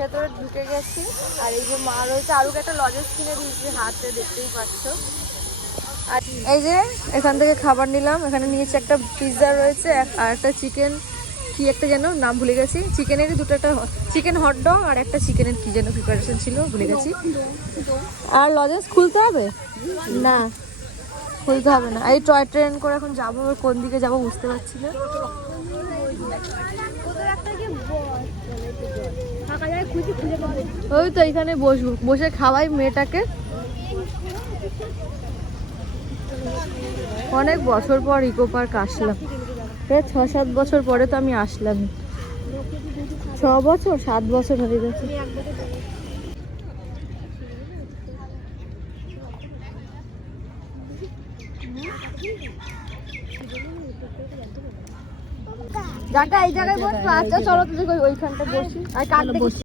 ভেতরে ঢুকে গেছি আর এই যে মা রয়েছে, আরও একটা লজেস কিনে দিয়েছি হাতে, দেখতেই পাচ্ছ। আর এই যে এখান থেকে খাবার নিলাম, এখানে নিয়েছি একটা পিৎজা রয়েছে আর একটা চিকেন, কি একটা যেন নাম ভুলে গেছি, চিকেনেরই দুটো, একটা চিকেন হটডগ আর একটা চিকেনের কি যেন প্রিপারেশন ছিল ভুলে গেছি। আর লজেন্স খুলতে হবে না, খুলতে হবে না। এই টয় ট্রেন করে এখন যাবো, কোন দিকে যাবো বুঝতে পারছি না। ওই তো এখানে বসবো, বসে খাওয়াই মেয়েটাকে। অনেক বছর পর ইকো পার্ক আসলাম, প্রায় 6-7 বছর পরে তো আমি আসলাম। 6 বছর 7 বছর হয়ে গেছে। জায়গা এই জায়গায় বসবো। আচ্ছা চলো তো ওইখানটা বসি। আর কার